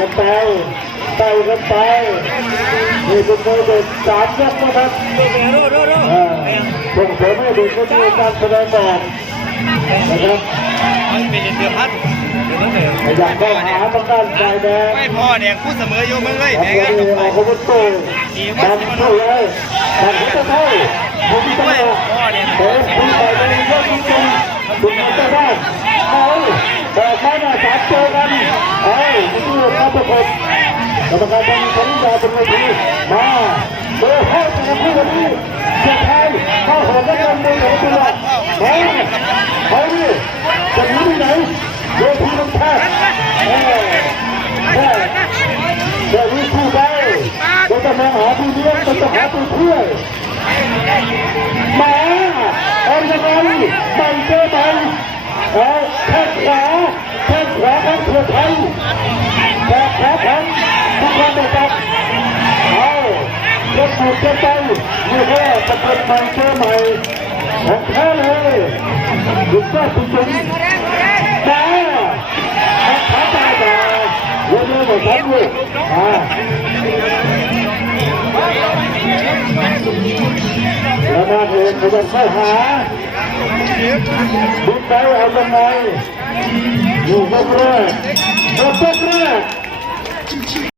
กันไปกันไปนี่เป็นมวยเด็ก3 ยกนะครับส่งเสริมให้เด็กก็มีการแสดงออกนะครับอยากเข้าหาทางด้านฝ่ายแดงไม่พอเนี่ยพูดเสมอโยมึงเลยแดงกัน ออกอาวุธโต้ดันเข้าเลยดันเข้าเท่าผมจะมาเปิดคุณไปในยกที่คุณคุณมาจะได้เอาแต่ไม่น่าจับเจอกันที่ครับทุกคนกรรมการจะมีคำสั่งเป็นไงดีมาโดยเข้าไปในพื้นที่สุดท้ายเข้าหัวแล้วกันเลยของตัวมาเอาดิจะหนีที่ไหนโดยที่มันแพ้เดี๋ยวนี้คู่ไปเราจะมองหาผู้เลี้ยงเราจะหาผู้ช่วยมาเอายังไงมันเจอมันแข้งขวาของเพื่อไทยแต่แพ้ของทุกคนนะครับยกมือเจ้าใจนี่แค่จะเป็นมันเจอใหม่ของแท้เลยดูแค่ตุ้งตุ้งมาขาตายมาเยอะๆหมดทั้งเลยแล้วมาเองเขาจะเข้าหาบิ๊กไบค์เอายังไงอยู่ยกแรก